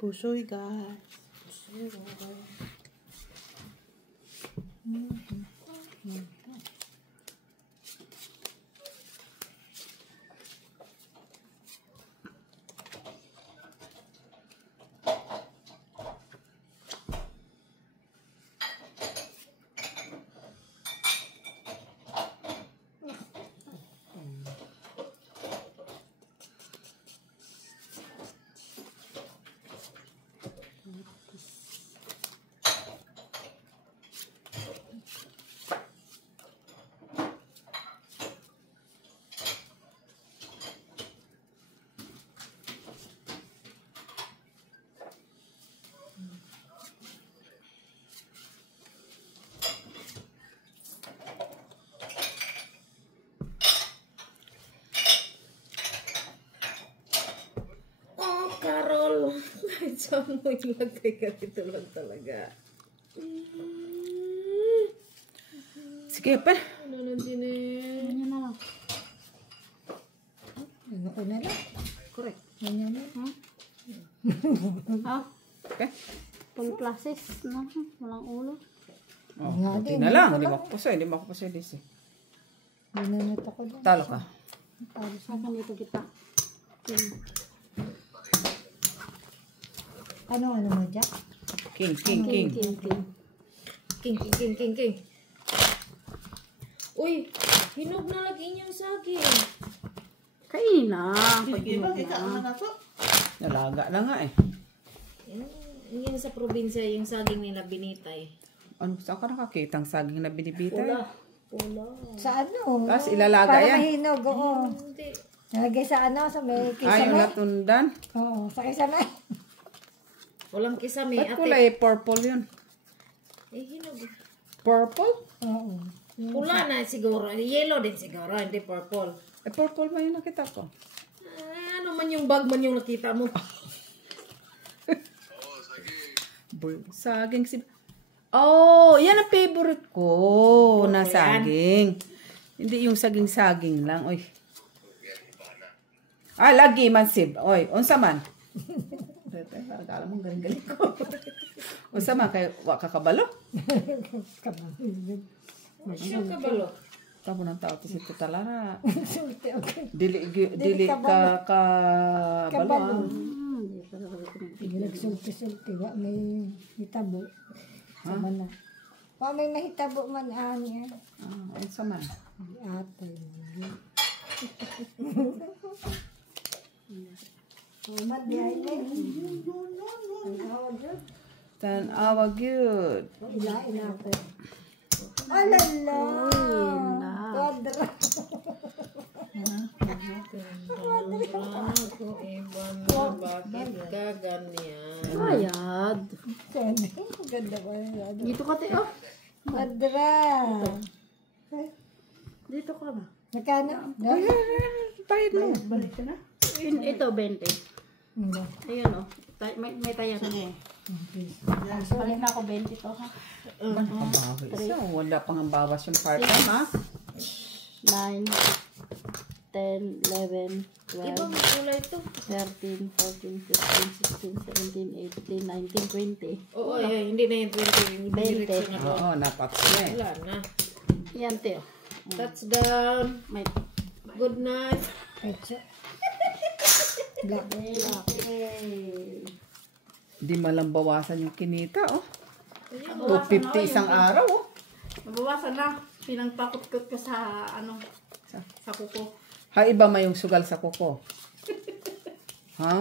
Pusoy, guys. Pusoy, Carol, saan mo ilagay ka dito lang talaga? Sige pa. Ano na din eh? Ganyan na lang. Ano ko na lang? Correct. Ganyan na. Ah, okay. Full classes na. Walang ulo. Oh, Nga buti din, na hindi lang. ko Hindi lang. mo ako pusoy. Hindi mo ako pusoy, Lizzy. Ginanot ako doon. Talo ka. Talo sa akin dito kita. Ano mo dyan? King, king, king. King. King. Uy, hinog na lagi niyang saging. Kain na. Nalaga na nga eh. Yan sa probinsya, yung saging nila binitay. Ano, saan ka nakakita ang saging na binibitay? Pula. Sa ano? Tapos ilalaga para yan? mahinog, oo. Hindi. Nalagay sa ano, sa may Ay, yung kisame. latundan. Oo, sa kisame. Walang kisame, Ba't ate. kulay purple yun? Eh, hinog. Purple? Oo. Pula na siguro. Yellow din siguro, hindi purple. Eh, purple ba yung nakita ko? Ano man yung bag man yung nakita mo? Saging si... Oh, yan ang favorite ko na yan. saging. Hindi yung saging-saging lang. Oy. Ah, lagi man sib. Oy, unsa man? Akala mo galing ko. Unsa man kay wa ka kabalo? Sure ka ba, lo? Tabo ng tao to si Tita Lara. Sulti, okay. Dili ka kabalo. Nagsulti-sulti. Wa may hitabo. Sama na. Wa may mahitabo man ani. Ah, unsa man? Atay. Man di ay na. Tanawa gyud. Ilain natin. Alala. Kadra. Bakit ka ganyan? Bayad. Ganda ba yan? Dito ka, te, oh. Kadra. Dito ka ba? Nakano? Bayad mo. Balik ka na. Ito, 20. Ayan, oh. May taya na. Balik na ako 20 to, ha? So, wala pang ang bawas yung part-time, ha? 9, 10, 11, 12, Ibang kulay ito. 13, 14, 15, 16, 17, 18, 19, 20. Oo, hindi na yung 20. Yung 20. direksyon na to. Oo, napaps na eh. Wala na. Yan, Teo. Touchdown. May Good night. pecho. Black. Okay. Hindi malang bawasan yung kinita, oh. Ayan. 250 isang araw, oh. Mabawasan na. Pinagpakot-kot ko sa, ano, sa kuko. Ha, iba ma yung sugal sa kuko. Ha?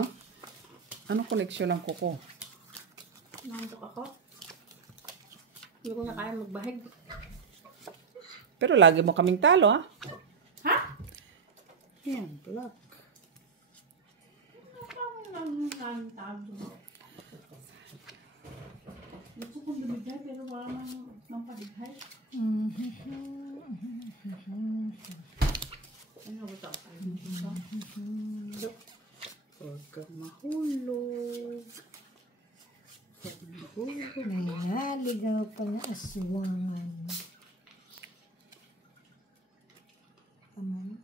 Anong koneksyon ng kuko? Nantok ako. Hindi ko na kaya magbahig. Pero lagi mo kaming talo, ha? Ha? Yan, black. Gusto kong lumigay pero wala mang palighay. Ano ba ito? Huwag kang mahulog. May naligaw pa na aswangan. Aman.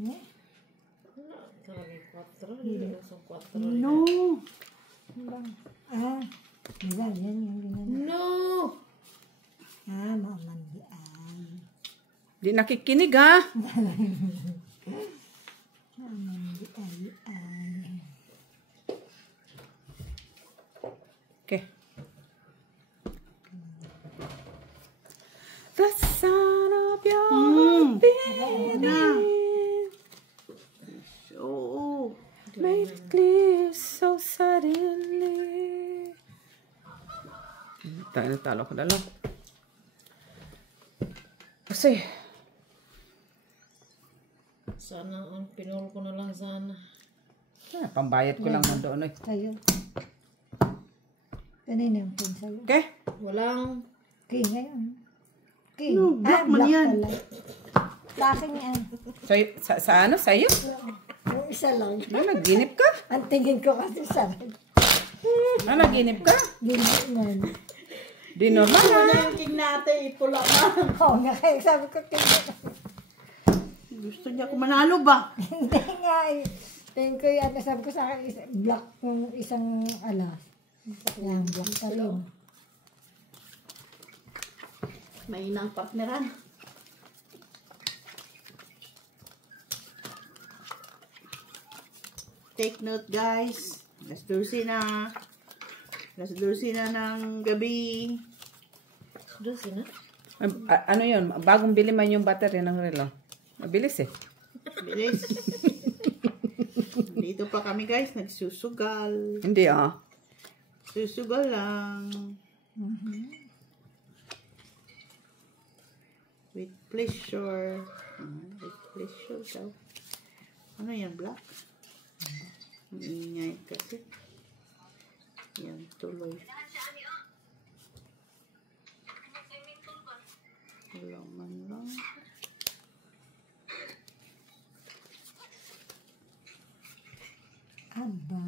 Eh? Wala. Talaga 4. Hindi na sa 4. No. Ano ba? Ah, diba? Yan yung ginano. No! Ah, mamandian. Di nakikinig ha. Mamandian. Okay. The sound of your beating Oo. made it clear so suddenly. Natalo ko dalaw. Kasi, Sana ang pinul ko na lang sana. pambayad ko lang doon. Sa'yo. Kanina yung pin sa'yo. Okay? Walang King ngayon. King. No, black man yan. pala. Sa akin yan. So, sa ano? Sa'yo? Yung isa lang. Naginip ka? Ang tingin ko kasi sa akin. Naginip ka? Ginignan. Di normal ha? Yung king natin, ipula ka. Oo nga, kaya sabi ko king. Gusto niya kung manalo ba? Hindi nga eh. Tingin ko yan. Sabi ko sa akin, black yung isang alas. Yan, black pa rin. May inang partneran. Take note guys. Alas 12 na. Alas 12 na ng gabi. doon na. Ano yun? Bagong bili man yung battery ng relo. Mabilis eh. Bilis. Dito pa kami guys, nagsusugal. Hindi ah. Susugal lang. With pleasure. With pleasure daw. Ano yan, black? Ang ingay kasi. Yan, tuloy. Wala man lang. Aba.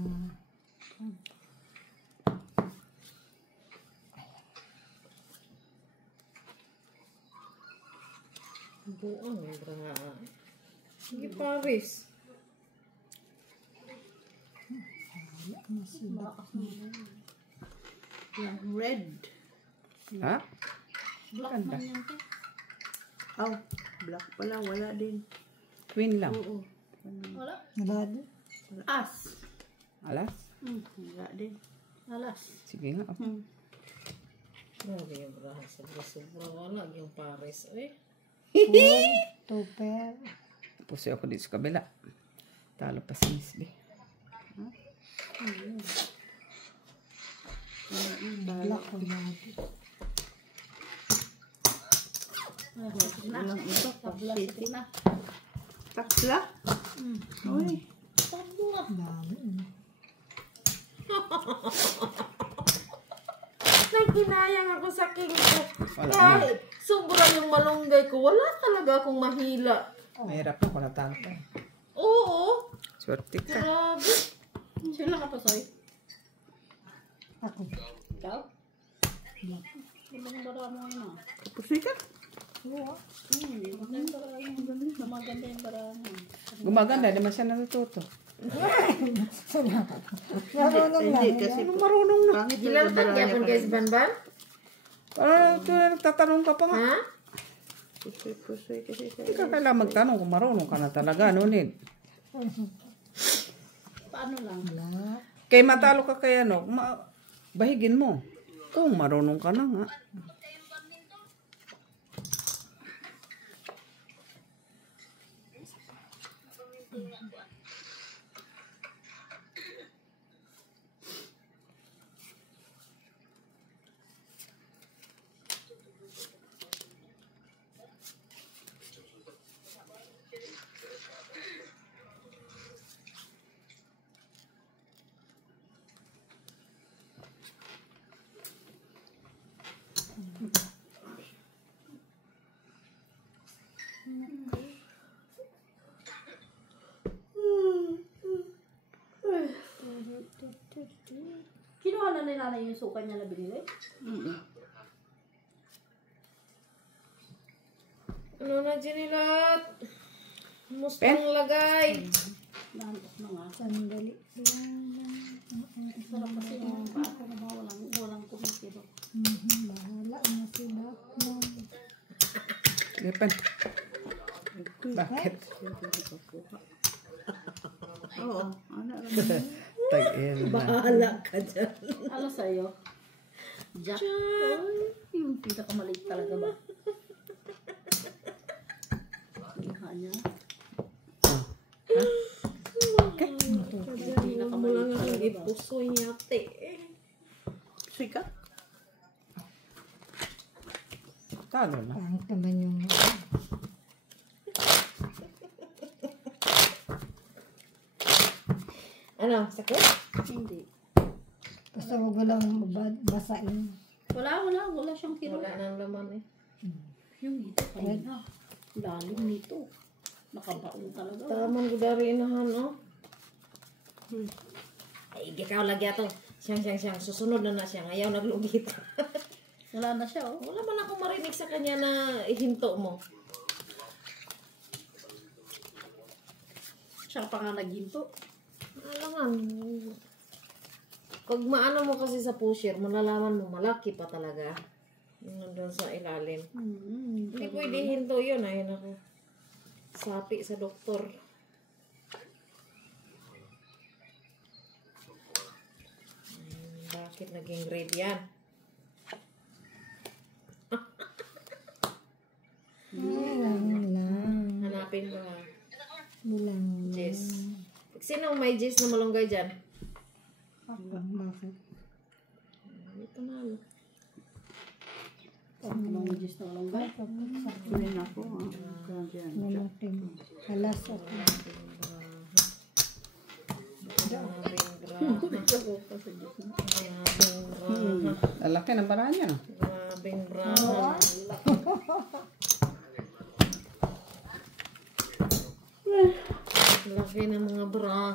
Buang bra. Sige Paris. Yan, red. Ha? Black man yan. Oh, black pala. Wala din. Twin lang. Oo. Wala. Nabado. As. Alas? Wala din. Alas. Sige nga. Grabe yung bra. Sobra-sobra. Wala yung Paris. Eh. Tupper. Puso ako dito sa kabila. Talo pa si Miss B. Black o nabado. Walang iba. City na. Takla? Uy. Dami. Nagkinayang ako sa king ko. Wala Kahit sobra yung malunggay ko, wala talaga akong mahila. Mahirap na. Wala talo pa. Oo. Swerte ka. Grabe. Sila ka pa, Soy? Ako. Ikaw? Ibang bara mo na. Pusoy ka? Oo. Maganda yung bara mo. Gumaganda. Di man siya natututo. Marunong lang. Hindi kasi Marunong na. pangit yung Gilartan baraya niya kung ka. guys Banban? Parang nagtatanong ka pa nga. Ha? Pusoy kasi sa Hindi ka kailangan magtanong kung marunong ka na talaga. Nunid. Paano lang? Black. Kay matalo ka kaya no. Bahigin mo. Kung marunong ka na nga. Kinuha na ni nanay yung suka niya na binili? Ano na, Jinilat? Mustang lagay. Nandok na nga. Sandali. Sarap kasi yung paa ko na walang kumikilo. Bahala na sila. Lipan. Bakit? Oo. Ano? Tag-in na. Bahala ka dyan. Ano sa'yo? Jack? Ay, yung pinakamaliit talaga ba? Mukha niya. Mula nga kang ipusoy niya, te. Sika? Talo na. Pangit naman yung... Ano, sakit? Hindi. Basta huwag mo lang basain. Wala siyang kilo. Wala nang laman eh. Yung ito kanina. Lalim nito. Nakabaon talaga. Taman ko dari inahan, no? Ay, ikaw lagi ato. Siyang. Susunod na siya. Ayaw naglugit. Wala na siya, oh. Wala man ako marinig sa kanya na ihinto mo. Siya pa nga naghinto. Alam pag maano mo kasi sa pusher, malalaman mo malaki pa talaga. Yung nandun sa ilalim. Hindi pwede hinto yun. Ayun ako. Sapi sa doktor. Bakit naging red yan? Lang. Hanapin mo ha. Bulang. Jess. Sino may Jess na malunggay dyan? Bakit? Ito malo. Mga gis na walang ba? Kunin ako. Grabe yan. Namating. Alas ako. Grabing braha. Lalaki ng paraan niya, no? Grabing braha. Laki ng mga braha.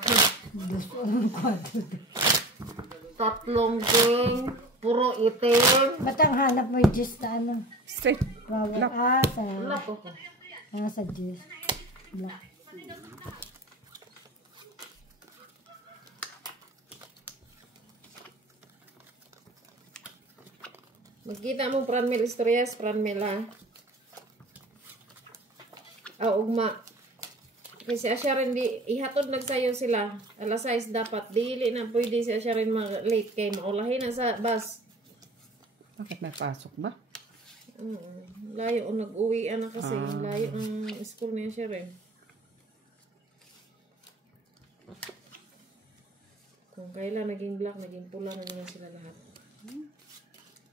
Tatlong king. Puro itim. Ba't ang hanap mo yung gist na ano? Straight. Wawa. Sa... Lako ko. Sa gist. Black. Magkita mo pranmil istoryas, pranmil ha. Ugma. Kasi asya rin di, ihatod nagsayo sila. Alas 6 dapat. Dili na pwede si asya rin mag-late kay maulahin na sa bus. Bakit napasok ba? Layo o nag-uwi na kasi. Layo ng school niya siya rin. Kung kailan naging black, naging pula na naman sila lahat.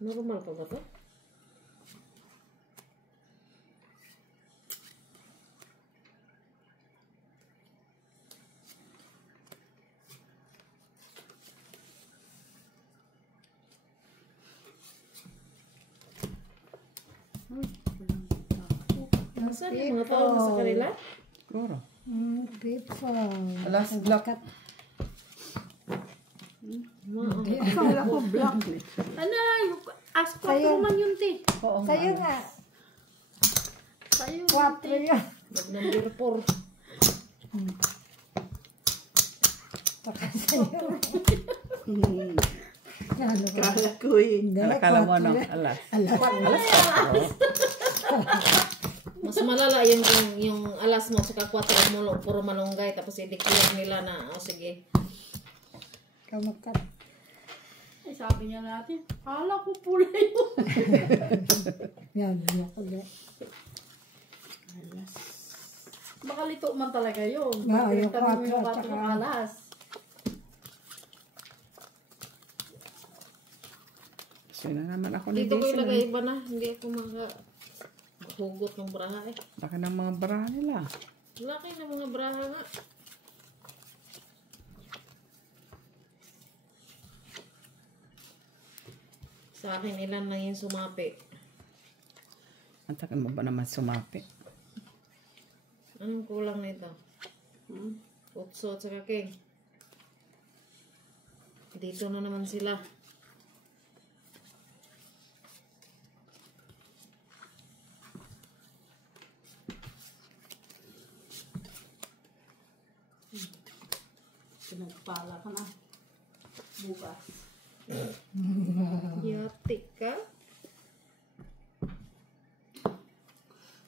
Normal pa ba to? Saan yung mga tao na sa kanila? Siguro. People. Alas, black. Akala ko black eh. Ano, ask ko man yun, te. Oo nga. Sa'yo nga. Sa'yo. 4 yun. Mag-number 4. Saka sa'yo. Ano ka? Akala ko eh. Hindi, Akala mo 4 ano? yun. Alas. Mas malala yung alas mo saka 4 mo puro malunggay tapos i-declare nila na sige. Ikaw magkat. Ay, sabi niya natin, kala ko pula yun. Yan, yan ulit. Baka lito man talaga yun. Oo, yung Pinagtanong mo yung 4 4 tsaka- ng alas. Sino naman ako ni Dito ko Jason. ilagay iba na, hindi ako hugot ng braha eh. Laki ng mga bra nila. Laki ng mga braha nga. Sa akin ilan lang yung sumapi. Ang tagal mo ba naman sumapi? Anong kulang nito? Utso at saka king. Dito na naman sila. Pinagpala ka na. Bukas. Yati ka?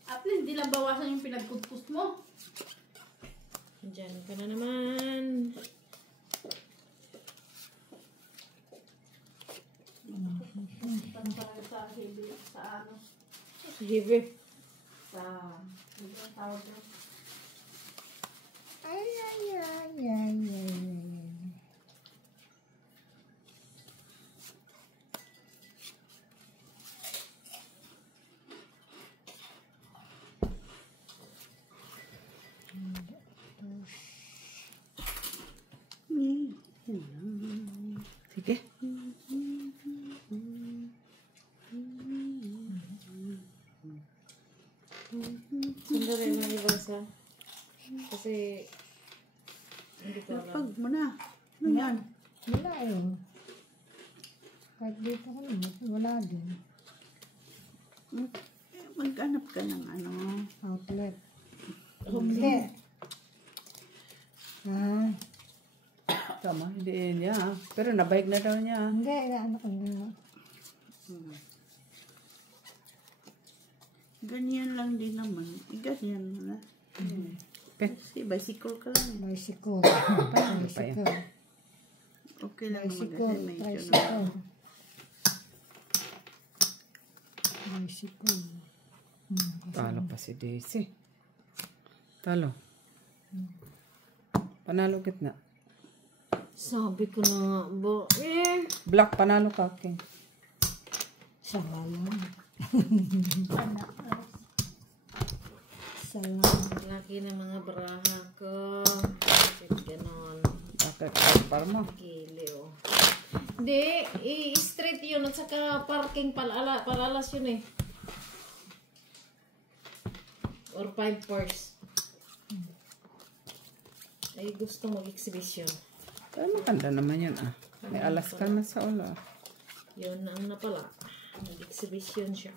At least, di lang bawasan yung pinagkutkus mo. Diyan ka na naman. Tanong talaga sa heavy, sa ano, Heavy. sa, ano ang tawag yun? Ay, ay, ay, ay, ay, ay. Sige. Sandali lang ibasa. Kasi, hindi ko alam. Lapag mo na. Ano yan? Wala yun. Kahit dito ko naman, wala din. Maghanap ka ng ano. Outlet. Hindi. Ah, Tama, hindi niya. Pero nabahig na daw niya. hindi, ano ko na. Ganyan lang din naman. Ganyan na. Pe, Kasi bicycle ka lang. Bicycle. pa yan? Bicycle. Okay lang naman Bicycle. kasi medyo na. Tricycle. Bicycle. Talo pa si Daisy. Talo. Panalo kitna. Sabi ko na nga ba, Black, panalo ka, King. Salam. Salam. laki ng mga baraha ko. Bakit ganon? Bakit? Para mo. Giliw. Hindi, i-straight yun at saka parking palalas yun eh. Or 5 pairs. Ay gusto mag-exhibition. Pero maganda naman yun, ah. May alas ka na sa ulo. Yun ang napala. Mag-exhibition siya.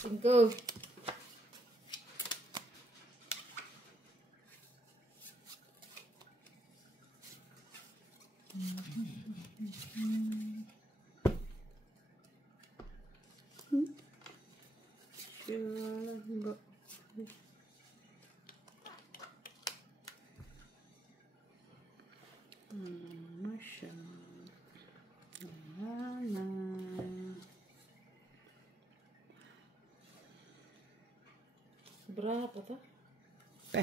Cinco. Ano siya? Wala. Berapa tuh? Pe.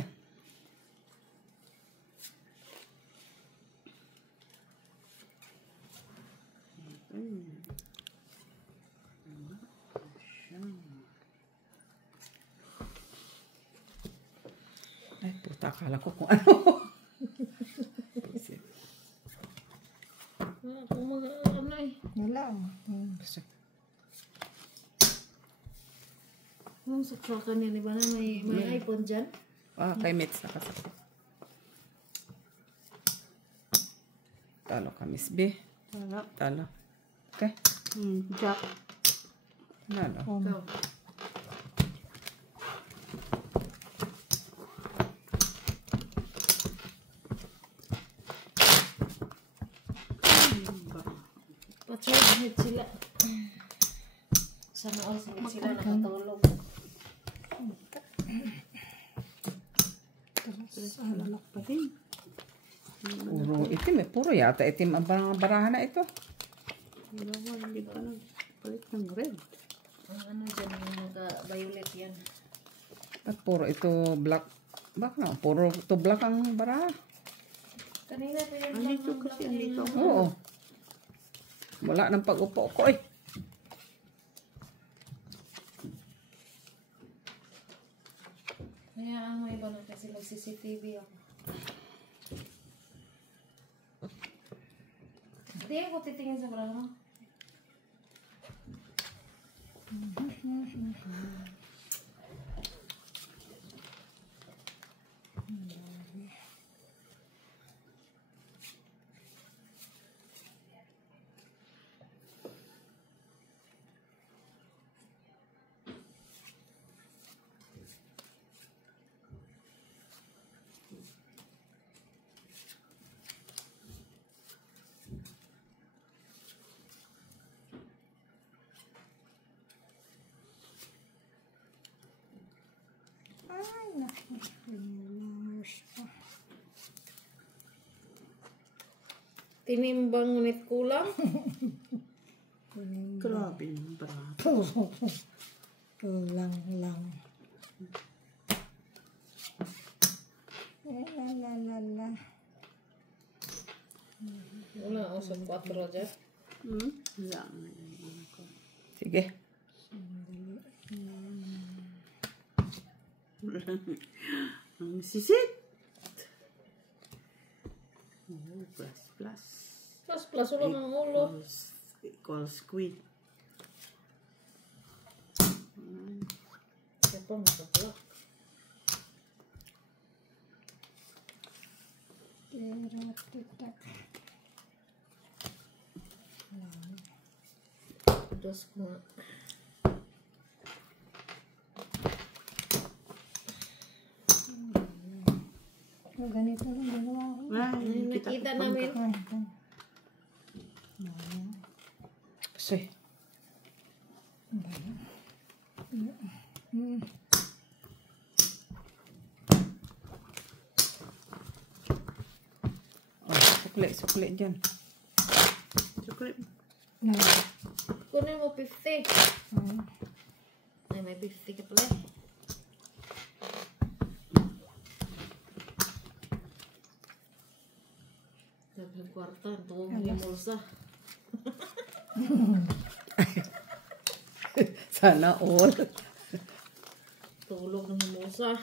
Ay, puta, akala ko kung ano. Kung mga ano eh. Wala. Ang saksakan yan, iba na may iPhone dyan. Ah, kay Mitz nakasakit. Talo ka, Miss B. Wala. Talo. Okay. Jack. Nalo. Ikaw. Pa-charge head sila. Sana all sila nakatulog. Alak pa din. Puro itim eh. Puro yata itim ang barahan na ito. Hindi pa nang palit ng red. Ang ano dyan, yung naka-violet yan. At puro ito black. Baka na, puro ito black ang baraha. Kanina pa yan. Andito kasi, andito. Oo. Wala ng pag-upo ko eh. Kaya ang may iba na kasi mag-CCTV ako. Hindi ako titingin sa braha mo. Tinimbang ngunit kulang. Grabe yung brat. Kulang lang. La la la la. Wala ako sa 4 dyan. Wala. Sige. Ang sisit. Plus, plus. Plus, ulang ang ulo. Equals squid. Kaya pa, masabak. Tira-titak. Dos ko nga. So, ganito rin ginawa ko. Ay, Nakita namin. Ay, ito. Kasi. Oh, sukli dyan. Chocolate. No. Kunin mo 50. Ay, may 50 ka pala. Dagang kwarta. Ito ko himulsa. Sana all. Tulog ng himulsa.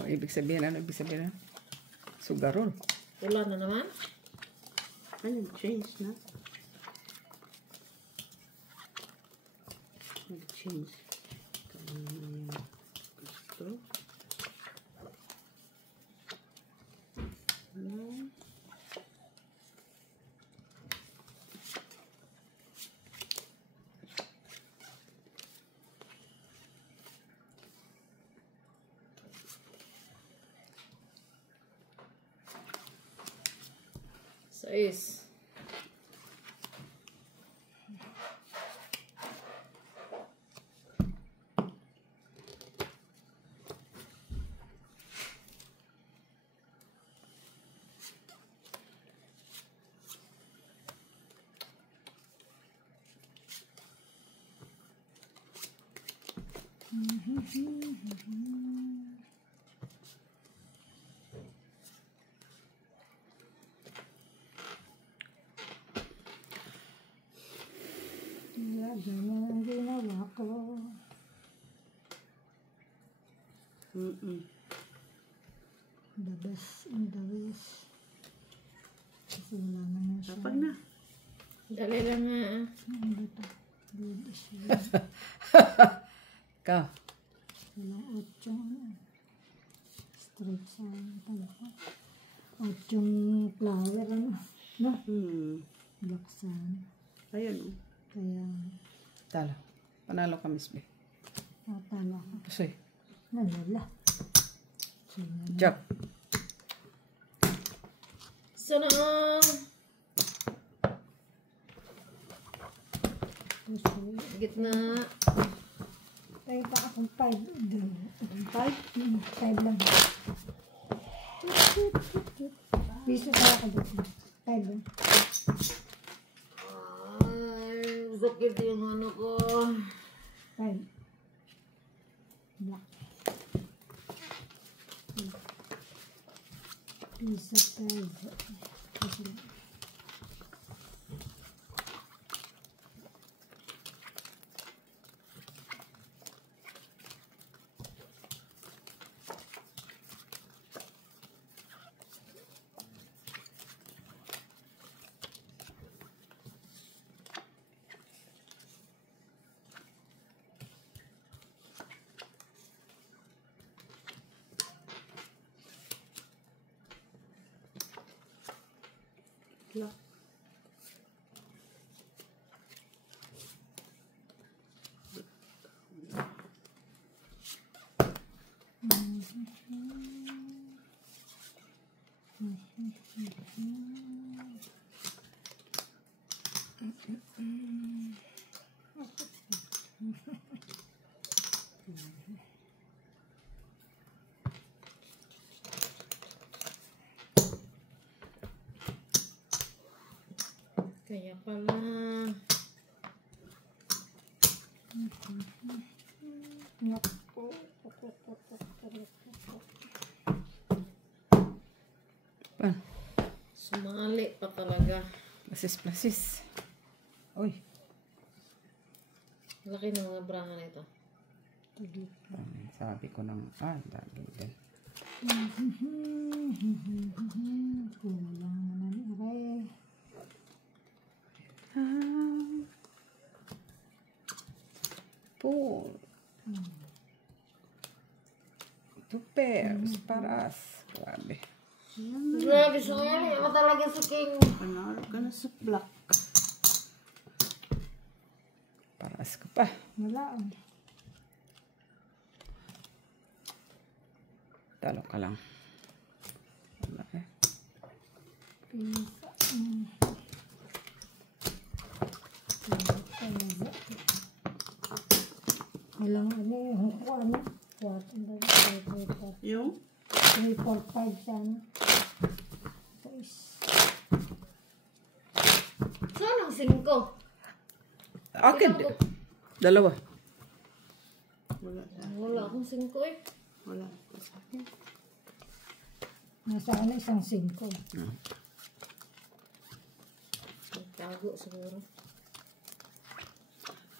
Oh, ibig sabihin, ano ibig sabihin? Sugarol. Pula na naman. Ay, change na. Change. Gusto. Sais. Ganyan ang ginawa ko. The best in the West. Kasi wala naman siya. Kapag na. Dali lang nga. Ano ba ito? Good is good. Ka. Walang 8. Straight sa talaga. 8 flower, ano? No? Black sun. Ayun. Kaya, Talo. Panalo ka, Miss B. natalo ako. Kasi. Nalala. Job. Sana gitna. Tayo pa akong 5. 5 lang. Piso pa ako dito. 5 lang. Ay, sakit yung ano ko. 5. Black. Piso 5. Piso lang. Kaya pala. Pan. Sumali pa talaga. Plasis. Uy. Laki ng mga braha na ito. Sabi ko ng, lagi din. Kulang naman. Okay. Four. 2 pairs para us. Grabe. Grabe, sumali pa talaga si King. Panalo ka na sa black. Para us ka pa. Wala. Talo ka lang. Wala eh. Walang ano yung ano. 4, Yung? 3, 4, 5 sana. Saan ang 5? Okay. Dalawa. Wala sa Wala akong 5 eh. Wala ko sa akin. Nasa ano isang 5. Nagtago siguro.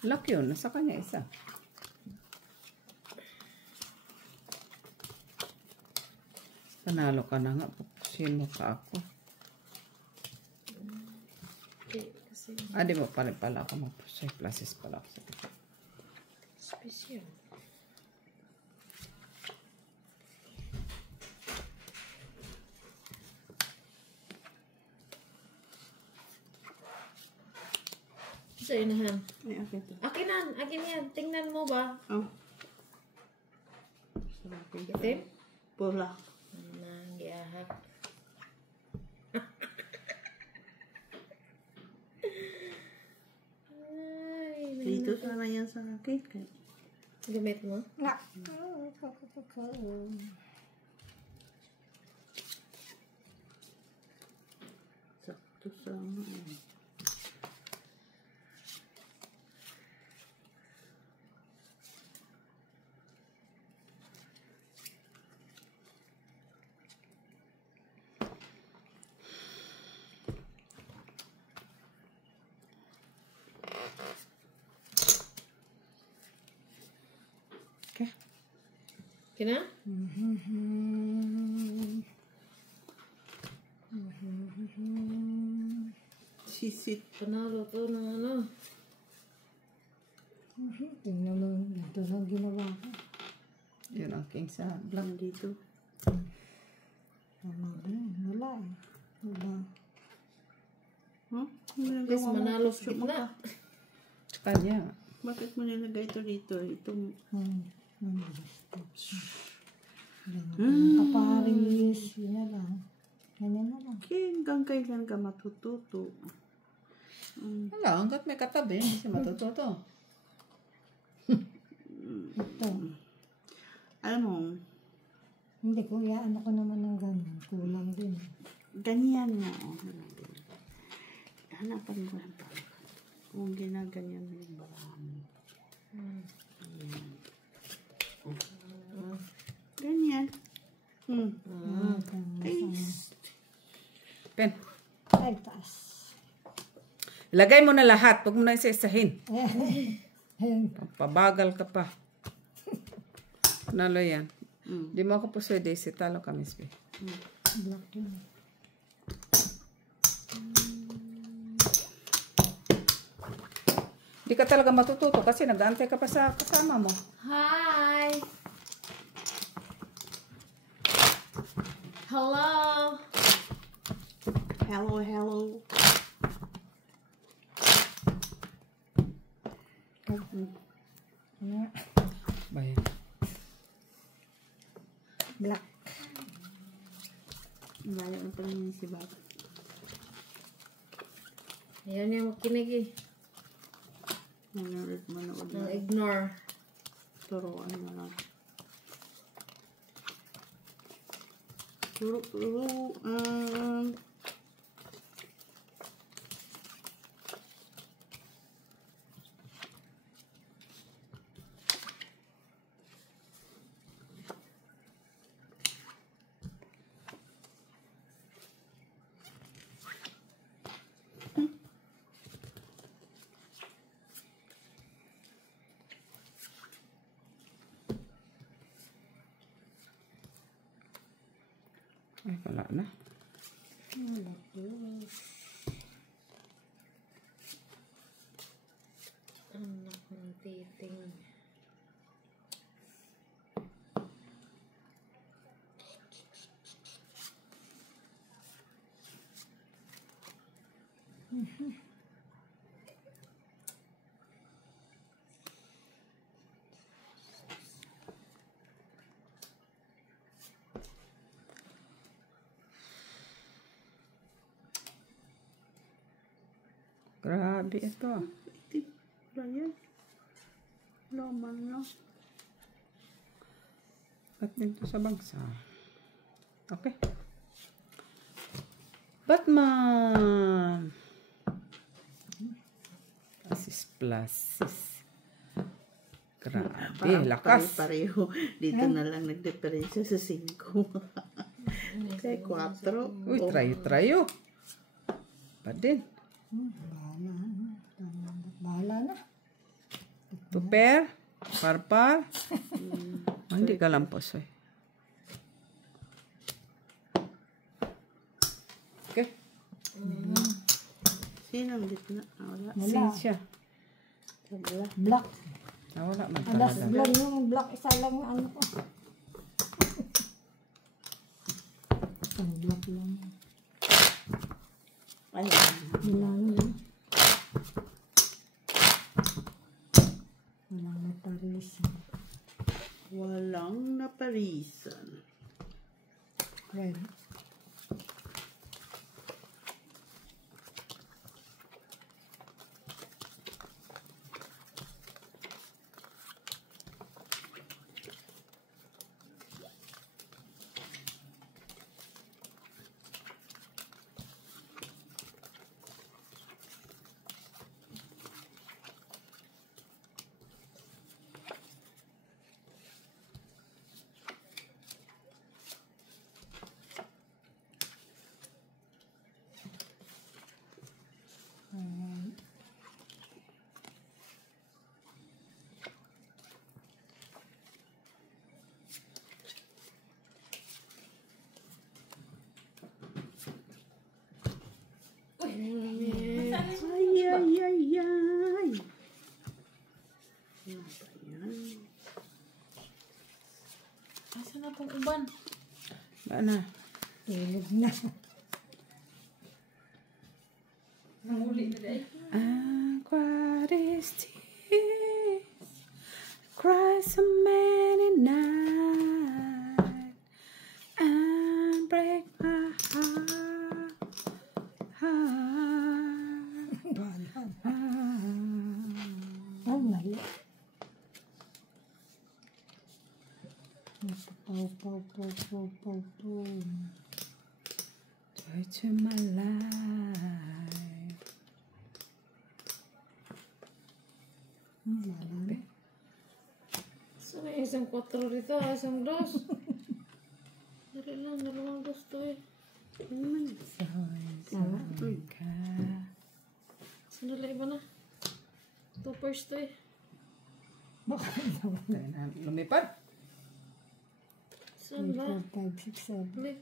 Lock yun. Nasa kanya isa. Panalo ka na nga. Pupusin mo ka ako. Okay, kasi Di mo pala ako magpusay. Plasis pala ako. special. Sa inahan. Ay, okay to. Akin yan. Tingnan mo ba? Oh. Sarapin ka. Itim? Pula. Nangyahak. Ay, Dito sana yan sa akin. gamit mo? Nga. Sakto sa ano. Okay. Kina? Sisit. Panalo to ng ano. Tingnan mo. Ito ang ginawa ko. Yun ang king sa black. Dito. Tama ba yun? Wala eh. Wala. Huh? Ano Please, nagawa mo? manalo sa Shoot mo gitna. ka. Sa kanya. Bakit mo nilagay ito dito? Itong... Kaparis. Yun na lang. Ganyan na lang. Hanggang kailan ka matututo? Wala. Hanggat may katabi. Hindi siya matututo. Ito. Alam mo, Hindi ko. Ano ko naman ng ganyan. Kulang din. ganyan nga. Oh. Hanapan mo lang pa. Kung ginaganyan mo yung barahan mo. Ganyan. Paste. Pen. Ay, taas. Ilagay mo na lahat. Huwag mo na isa-isahin. Ayun. Pabagal ka pa. Nalo yan. Di mo ako pusoy, Daisy. Talo ka, Miss B. Black yun. Di ka talaga matututo kasi nag-aantay ka pa sa kasama mo. Hi! Hello! Hello, hello. Bayan. Black. Malayo ang paningin si Bob. Ayan yung makinig eh. Manood Nang na. ignore. Turuan mo lang. Turuan. Ay, wala na. Anak ng titing. Grabe ito. Wala yan. Laman na. At dito sa bangsa. Okay. Batman. Plasis. Grabe, Parang lakas. Pareho. Dito na lang nagdiferensya sa 5. Kaya 4. Uy, trayo. Pa din. Bahala na. Tuper. Parpar. Hindi ka lampos eh. Okay. Sinong gitna? Wala. Sinsya. Tabla. Black. Wala man Alas talaga. lang yung black. Isa lang yung ano ko. Isang black lang. Ayan. Bilang yun. Walang mataris. Walang naparisan. Red. Ay, ay, ay, ay. Ano ba yan? Asa na tong uban? Wala na. Tulog na. What is this? Cry so many nights and break my heart. Ang mali. Pau. Joy to my life. Malala. Sana isang 4 rito, isang 2. Dari lang, 2 gusto eh. Sandali iba na. 2 first to eh. Lumipad. Saan ba? 4, 5, 6, 7. Balik.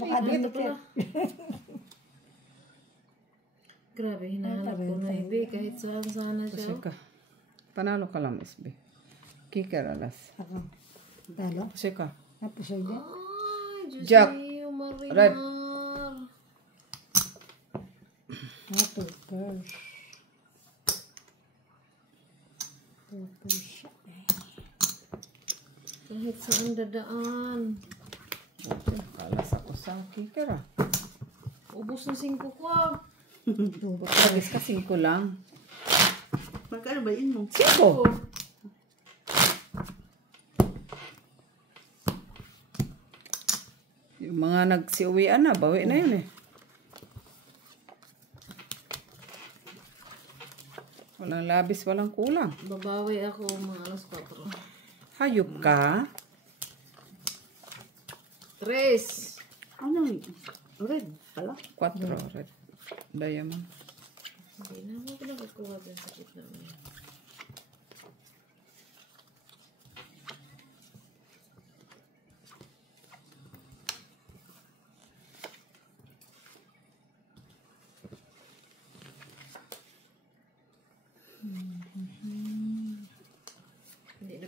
Baka Ay, dito ito pala. Grabe, hinahanap ko na hindi. Kahit saan sana Kasi siya. ka. Panalo ka lang, SB. Kicker alas. Ako. Talo. Kasi ka. Tapos siya dyan. Ay, Diyos Jack. mio, Marimar. Red. Purple. Purple siya. Kahit saan dadaan. Alas ako sa kicker ah. Ubus na 5 ko ah. Pagkagis ka 5 lang. Magkano ba yun mo? 5! Yung mga nagsiuwian na, bawi na yun eh. Walang labis, walang kulang. Babawi ako mga alas 4. Hayop ka. 3. Ano? Red pala. 4 red. Diamond. Hindi na ako pinagkukuha din sa gitna mo.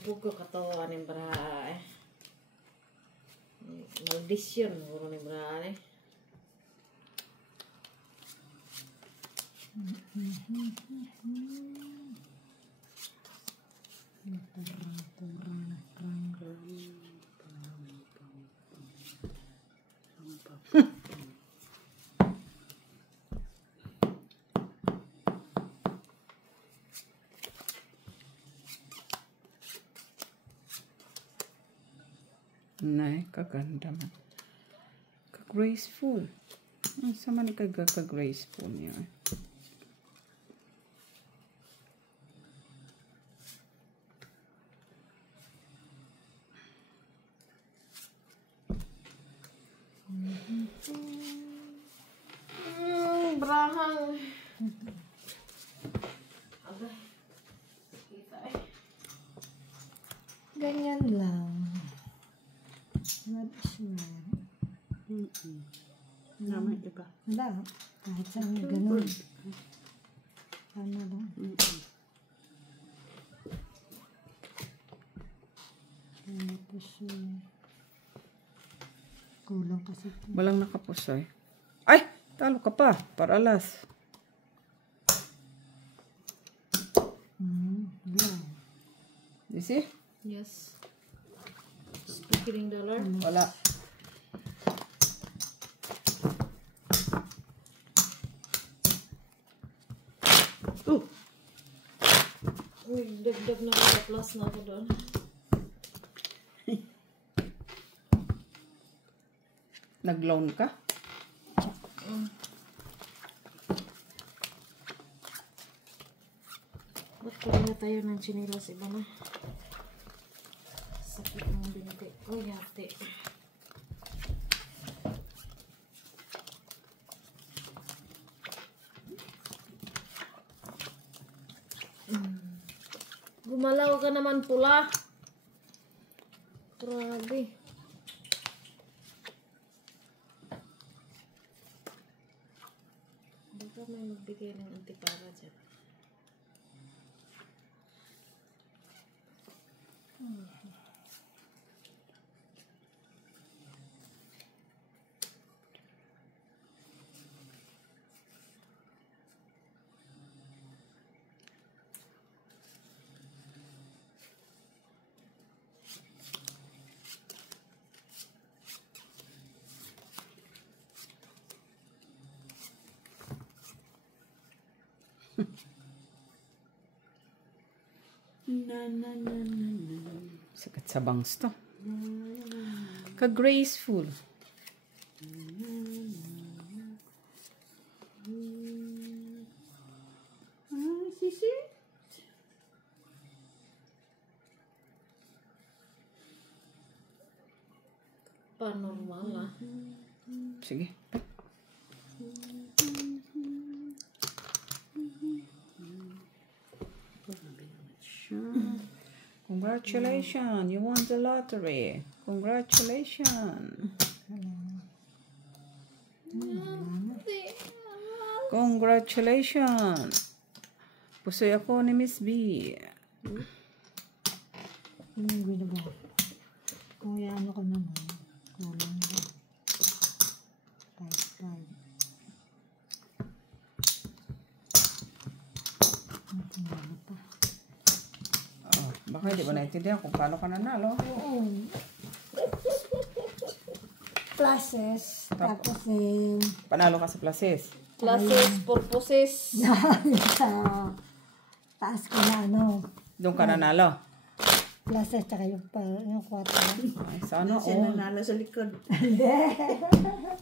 Pugo katawan ng baraha eh. Maldisyon guro ni baraha eh. Nay, kaganda man. Ka-graceful. Ang sama ni ka-graceful niya. Brahang. Agay. Kita eh. Ganyan lang. What is that? Naman iba. Wala. Kahit saan ganun. Ano lang. Tapos kulang kasi. Walang nakapusoy. Ay! Talo ka pa. Para alas. Yeah. You see? Yes. Speaking dollar. Wala. Uy, dagdag na ako. Plus na ako doon. Nag-loan ka? Ba't pala tayo ng chinilas iba na? Sakit ng binti. Oh, yate. Gumalaw ka naman pula. Grabe. Baka may magbigay ng antipara dyan. Sakit sa bangs to. Ka-graceful. Sisi? Panormal ah. Sige. Congratulations, you won the lottery. Congratulations. Congratulations. Pusoy ako ni Miss B. Yung binaba. Kung ano ko naman, kulang ko. 5. Ano pa? Oh, baka hindi mo naintindihan kung paano ka nanalo. Oo. Classes. Tapos eh, Panalo ka sa places. Classes, purposes. sa taas ko na ano. Doon ka nanalo. Classes tsaka yung 4. Ay, sana Siya all. nanalo sa likod.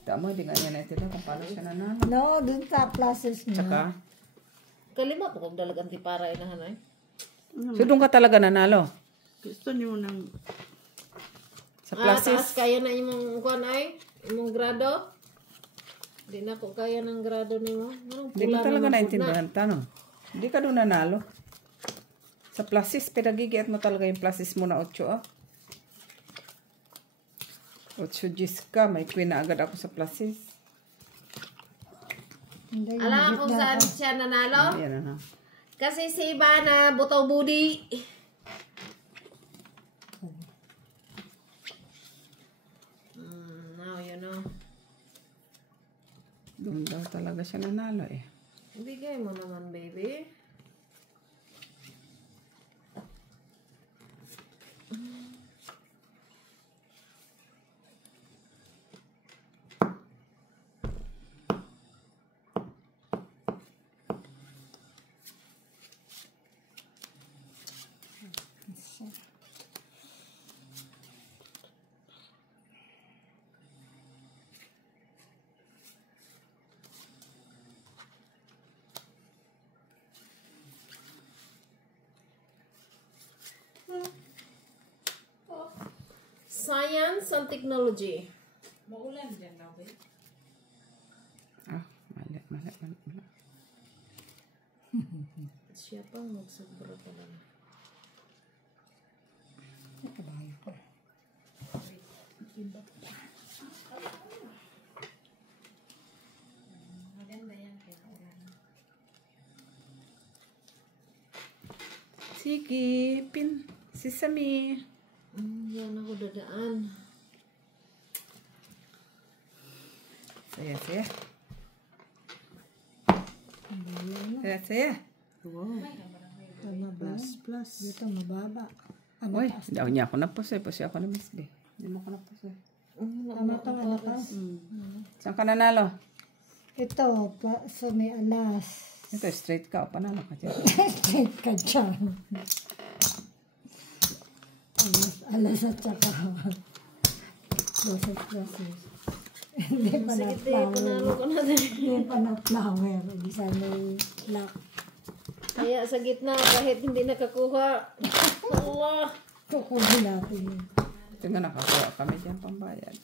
Tama, hindi nga niya naintindihan kung paano siya nanalo. No, dun sa classes niya. Tsaka, Kalima po kung dalagang antipara inahan ay. so doon ka talaga nanalo. Gusto niyo ng Sa Taas places. kaya na imong kuan ay, imong grado. Di na ko kaya ng grado nimo. Anong Hindi mo pula talaga naman naintindihan. Tanong. Hindi ka doon nanalo. Sa places, pinagigiat mo talaga yung places mo na 8, ah. 8 gis ka. May queen na agad ako sa places. Hindi, yung Alam kung gitna saan ko. siya nanalo? Ayan na. Kasi si iba na butaw budi. Doon daw talaga siya nanalo eh. Bigay mo naman, baby. Science and technology. Ah, mali. Siya pang magsabra talaga. Nakabayo ko. Sige, pin. Sesame. Yan ako dadaan. Saya. Saya. Wow. Plus. Dito mababa. Uy, daw niya ako napos eh. Pasi ako na miss be. Hindi mo ako napos eh. Tama tong alas. Saan ka nanalo? Ito, sa may alas. Ito, straight ka. O panalo ka dyan. Straight ka dyan. Alas at saka. Process. Hindi pa na Sige, panalo ko na din. Hindi pa na flower. Hindi sana yung lock. Kaya sa gitna, kahit hindi nakakuha. Allah! Kukunin natin yun. Ito nga nakakuha kami dyan pambayad.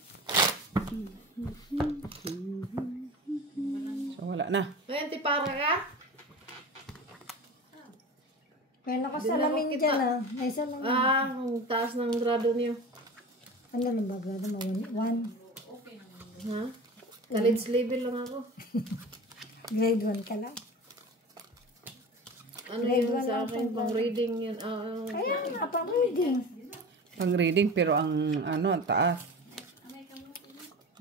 So, wala na. May antipara ka? May nakasalamin Kita. dyan ah. May salamin. Ang taas ng grado niyo. Ano lang ba? Grado mo? One. Ha? College level lang ako. Grade 1 ka lang. Ano Grade yun one sa lang akin? po. Pang reading yun. Kaya nga pang reading. Pang reading pero ang ano, ang taas.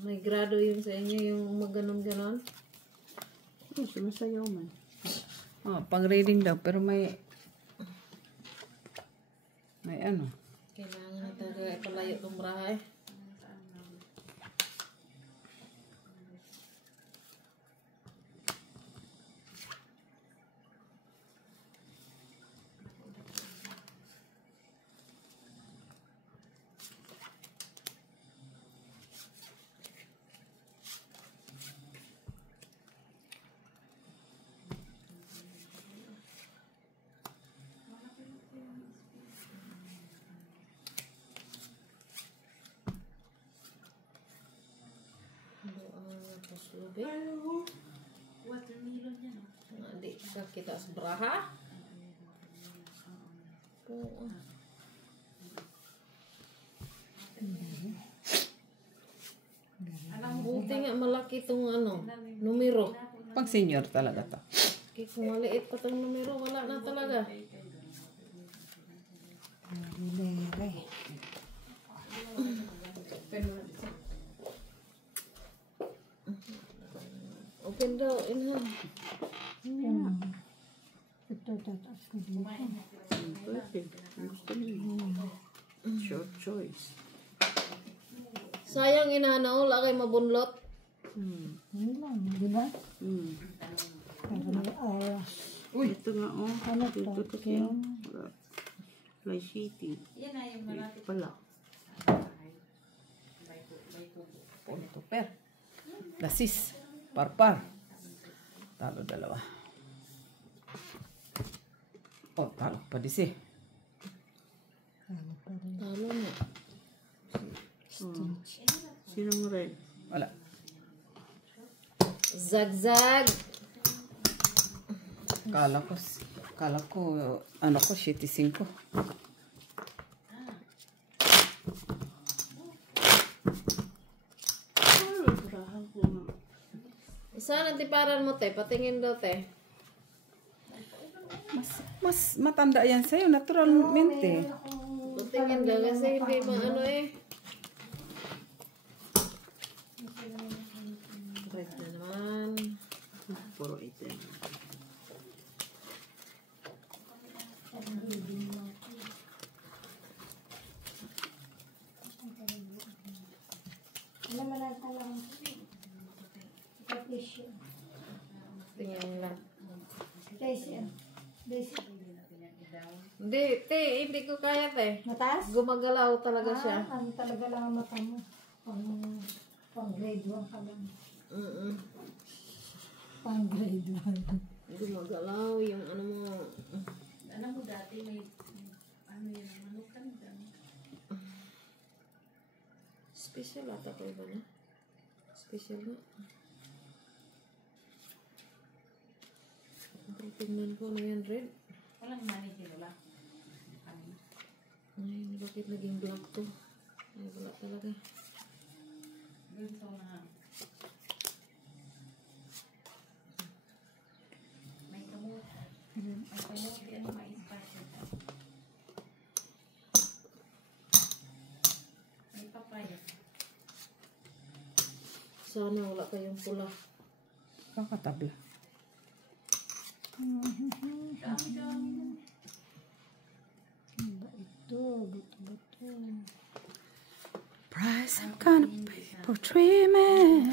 May grado yun sa inyo, yung maganon-ganon. Sumasayaw man. Oh, pang reading daw pero may ano. Kailangan na talaga ipalayo itong brahay. Di ka kita sa braha. Buti nga malaki itong numero. Pang senior talaga to. Kaya kung maliit pa itong numero, wala na talaga. Lere. Open daw, inhan. Ito, tataas ko dito. Perfect. Gusto niyo. Short choice. Sayang inana, wala kay mabunlot. Yun lang, di ba? Pero may oras. Ito nga oh. Ano to? Ito kasi fly sheeting. Yan na yung malapit. Pala. Punto per. Lasis. Parpar. Talo dalawa. Oh, talo pa di si. Talo na. Sinong red? Wala. Zagzag. Kala ko, ano ko, 75. Saan ang tiparan mo, te? Patingin daw, te. Mas matanda yan sa'yo, naturalmente. Patingin daw kasi hindi maano eh. Red na naman. yan. Puro itim. Alam mo lang talagang tissue. Tingnan lang. Daisy. Hindi, te, hindi ko kaya, te. Mataas? Gumagalaw talaga siya. Ano talaga lang ang mata mo. Pang grade 1 ka lang. Pang grade 1. Gumagalaw yung ano mo. Alam mo dati may ano yun, manukan dyan. Special ata ko iba na. Special na. Tingnan ko na yan, Red. Walang mani kinula. Ay, bakit naging black to? Ay, wala talaga. Ganito na. May kamot. May kamot yan ma-inspire. May papaya. Sana wala kayong pula. Kakatabla. Dami-dami na. Ito, buto-buto. Price I'm gonna pay for treatment.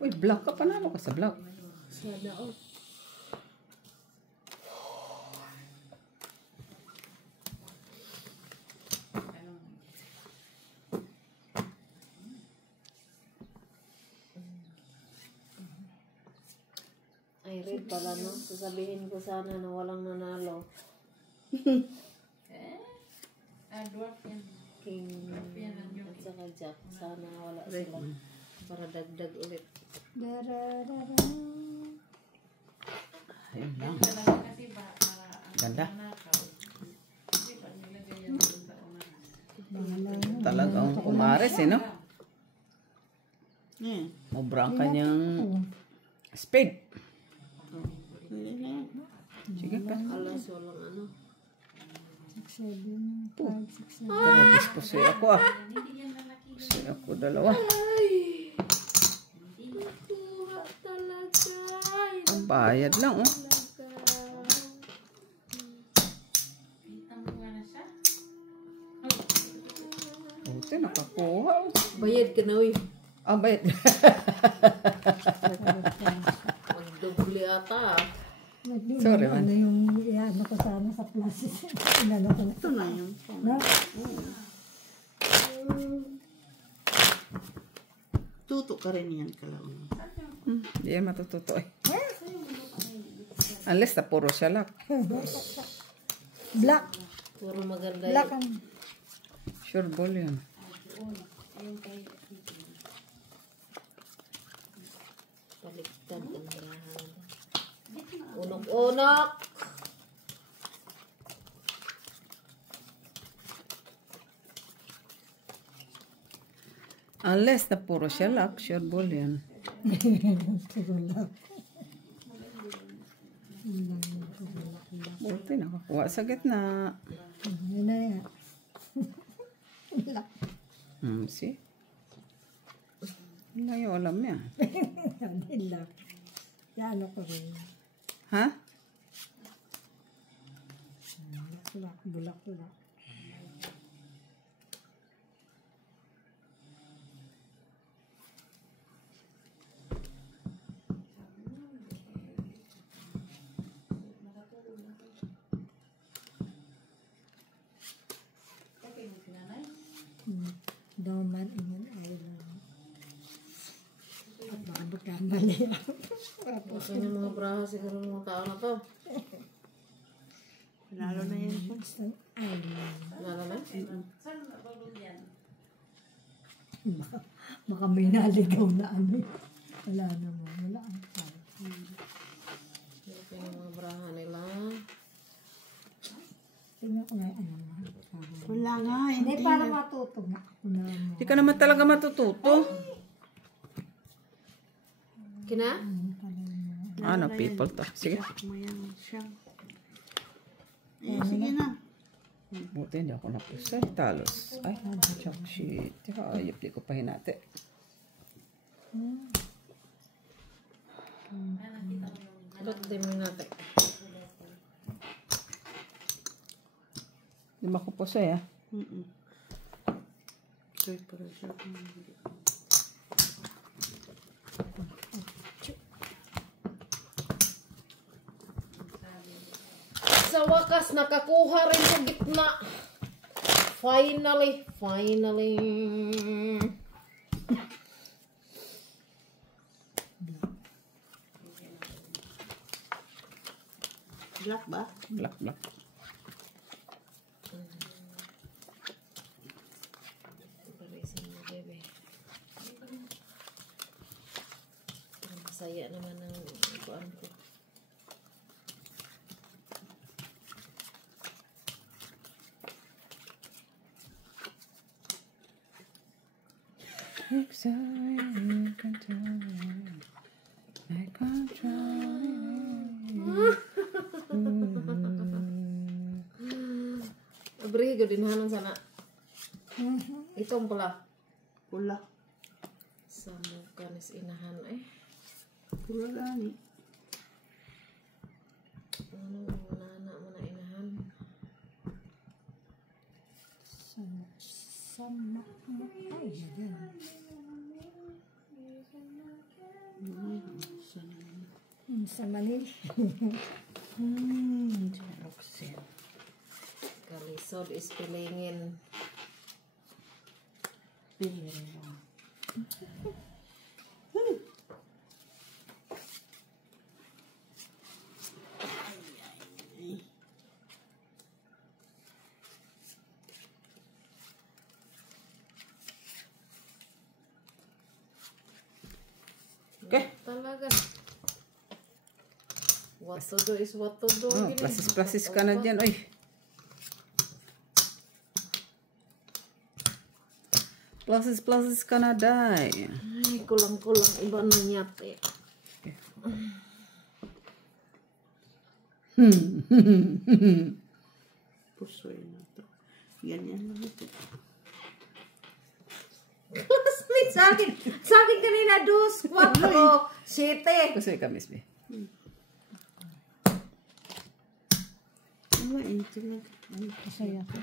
Uy, black ka. Panalo ka sa black. Sana all. Ay, Red pala, no? Sasabihin ko sana na walang nanalo. Dwarf yan. King at saka Jack. Sana wala sila. Para dagdag ulit. Dararara. Ayun lang. Talaga kasi ba, para ang Ganda. nanakaw. Hindi pa nilagay yan doon sa unahan. Talagang kumares eh, no? Yan. Mubra ang kanyang speed. Sige pa. Alas, walang ano. 6, 7, 5, 6, 7. Tapos pusoy ako ah. Pusoy ako dalawa. Nakuha talaga. Ang bayad lang oh. Kita mo nga na siya. Buti nakakuha oh. Bayad ka na, uy. Ah, bayad. Magdobli ata. Sorry, man. Ano yung ano ko sana sa plus. Inano ko na. Ito na yung No? tuto ka rin yan kalaon. Hindi yan matututo eh. Unless na puro siya lang. Black. Puro maganda Black yun. ang Sure ball yun. Baliktad ang rahan. Unok-unok! Unless na puro siya lang, sure ball yun. Buti nakakuha sa gitna. yun na yan. Black. See? Hindi yung alam niya. Black. Yan ako rin. Ha? Black, black, black. Daman ingon island. At baka magkamali ako. Gusto niyo mga braha siguro ng mga tao na to. Panalo na yan siya. Isang island. Wala na? Saan nabulog yan? Baka may naligaw na ano. Wala naman. Wala ang tao. Ito yung mga braha nila. Tingnan ko nga yung ano nga. Wala nga, Hindi, hindi. para matuto nga ako na mo. Hindi ka naman talaga matututo. Kina? Ano, people to. Sige. Mayan siya. Eh, sige na. Buti hindi ako napusay. Talos. Ay, chok shit. Ayop, di ko pa hinati. Ba't di mo natin? Di makupuso ya. Sorry, pero siya. Sa wakas, nakakuha rin sa gitna. Finally. Black ba? Black. Parisin mo, bebe. Masaya naman ang kuan ko. Abrigo din hanon sana. Itong pula. Pula. Sa mukha nis inahan eh. Pula gani. Ano nana mo na inahan? Sama. Ay, yan. Sa Manila. Kalisod is pilingin. Okay. Talaga. What to do is what to do. Oh, plasis ka na dyan. Oy. Plasis ka na, day. Ay, kulang-kulang iba na nyate. Pusoy na to. Ganyan lang ito. Sa akin kanina 2, 4, 7. Kasi ka, Miss B. Ano ito lang? Masaya ko.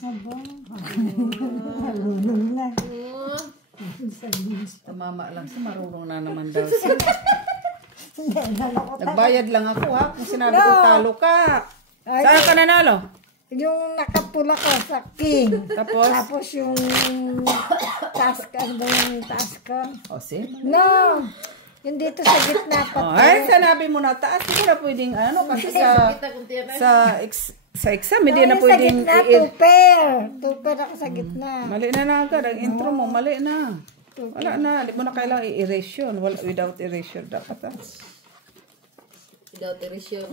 Aba. Halunong na. Tumama lang siya. Marunong na naman daw siya. Nagbayad lang ako ha. Kung sinabi ko talo ka. Saan ka nanalo? Yung nakapula ko sa king. Tapos yung task, ano ba yung task ko? O, see? No! Yung dito sa gitna pa. Oh, ay, sanabi mo na taas. Hindi na pwedeng ano. Kasi sa exam, hindi na pwedeng sa gitna, 2 pair. 2 pair ako sa gitna. Mali na agad. Ang intro mo, mali na. Wala na. Hindi mo na kailangan i-erase yun. Without erasure dapat ha. Without erasure.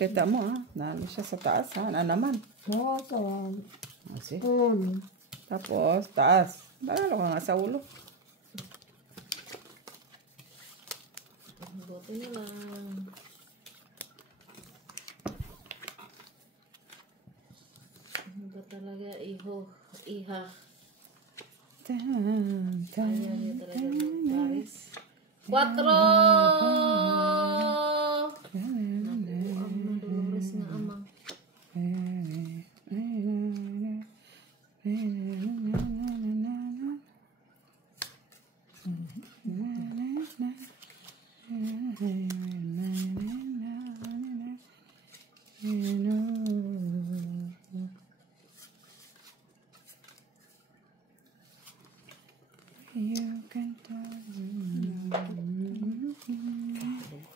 Kita mo ha. Nalo siya sa taas ha. Na naman. Oo, so. See? Tapos, taas. Nanalo ka nga sa ulo. Buti na lang. Ano ba talaga, iha? Ayaw niya talaga mag-Paris. 4! Naku, ang Dolores nga amang.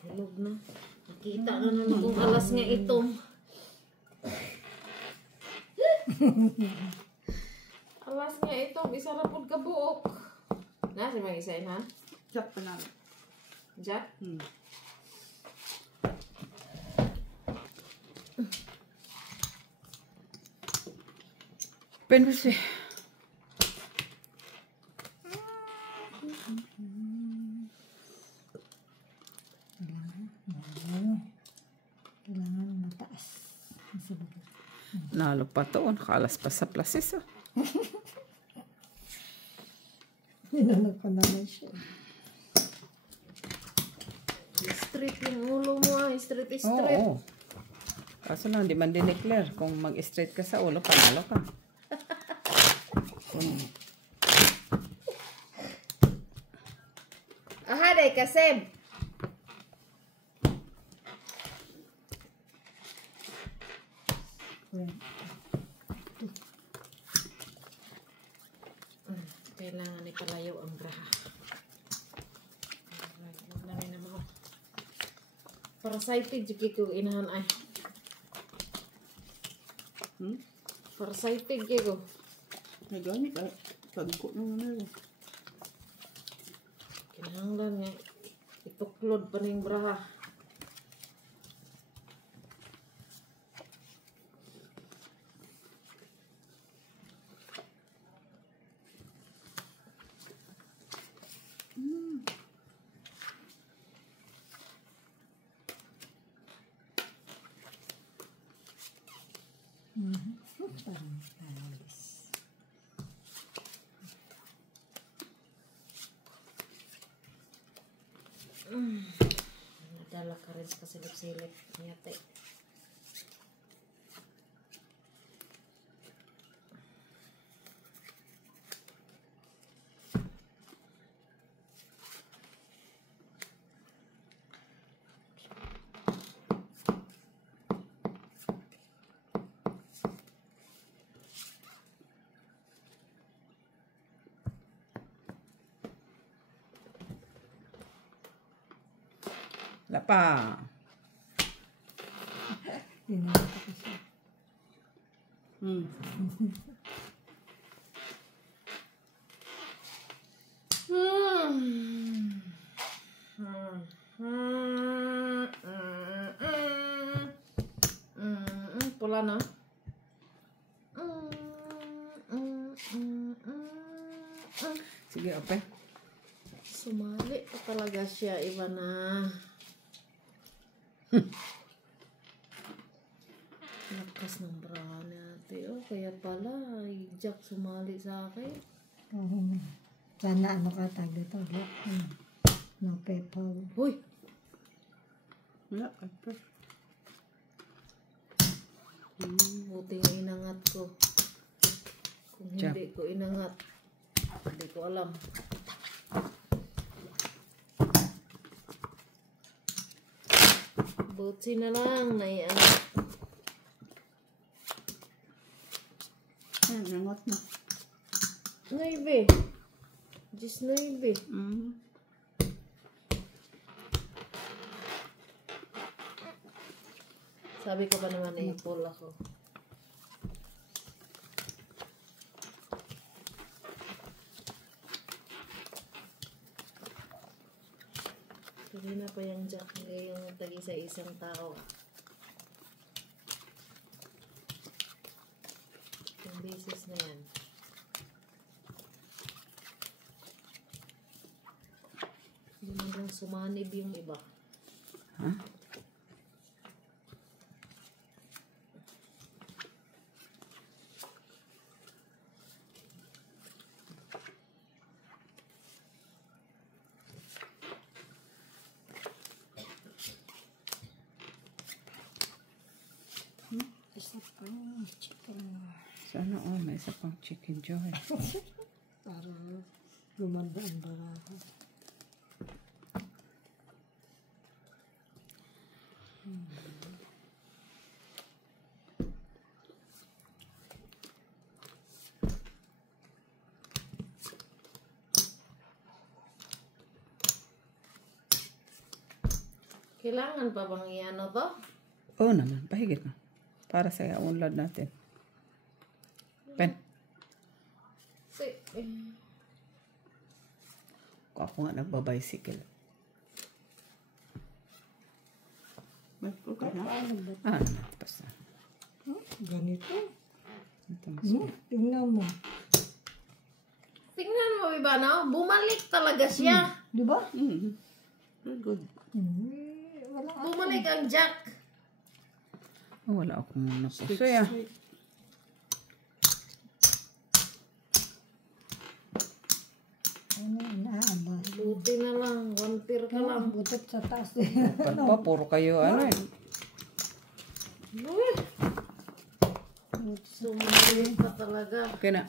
Hulog na. Nakita na naman kung alas nga itong. Alas nga itong. Isa na po kabuok. Nasa mga isa ha? Jack pa namin. Jack? Pensi. Kailangan mataas. Nalo pa to. Nakalas pa sa plasis ah. Hinanap ko naman siya. straight yung ulo mo ah. Straight. Oo. Kaso lang, di man dineclare. Kung mag-straight ka sa ulo, panalo ka. Ahaday, kasem. Kailangan ipalayo ang braha. Parasited jud ko inahan ay. Parasited ko. Nagani ka. Tagko ng ano. Kinahanglan nga ituklod pa ning braha. Nadala ka rin sa kasilip-silip. Ngate. Lapa. Pula na. Sige, open. Sumali pa talaga siya, iba na. Lakas ng bra natin. Oh, kaya pala, Jack sumali sa akin. Sana ano ka tag dito. No PayPal. Uy! Wala, pepper. Buti nga inangat ko. Kung hindi ko inangat, hindi ko alam. Buti na lang, naiangat. Ayan, nangot na. 9. 19. Sabi ko pa naman na i-pull ako. Hindi na pa yung Jack ngayong tagi sa isang tao. Yung basis na yan. Hindi mo lang sumanib yung iba. Ha? Isa pa chicken. Sana may isa pang chicken joy. Para gumanda ang baraha. Kailangan pa bang iano to? Oo naman, pahigit na. Para sa unlad natin. Pen. Kung ako nga nagbabicycle. Ba't ka na? Ah, naman. Basta. Ganito. Ito mas. Tingnan mo. Tingnan mo, iba na. Bumalik talaga siya. Di ba? Very good. Wala. Bumalik ang Jack. Oh, wala akong napusoy ah. Ano, naabas. Buti na lang. 1 pair ka lang. Butot sa taas. Pan pa, puro kayo ano eh. Uy! Sumayin pa talaga. Okay na.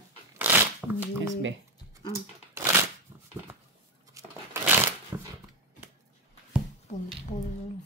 SB. Pulpul.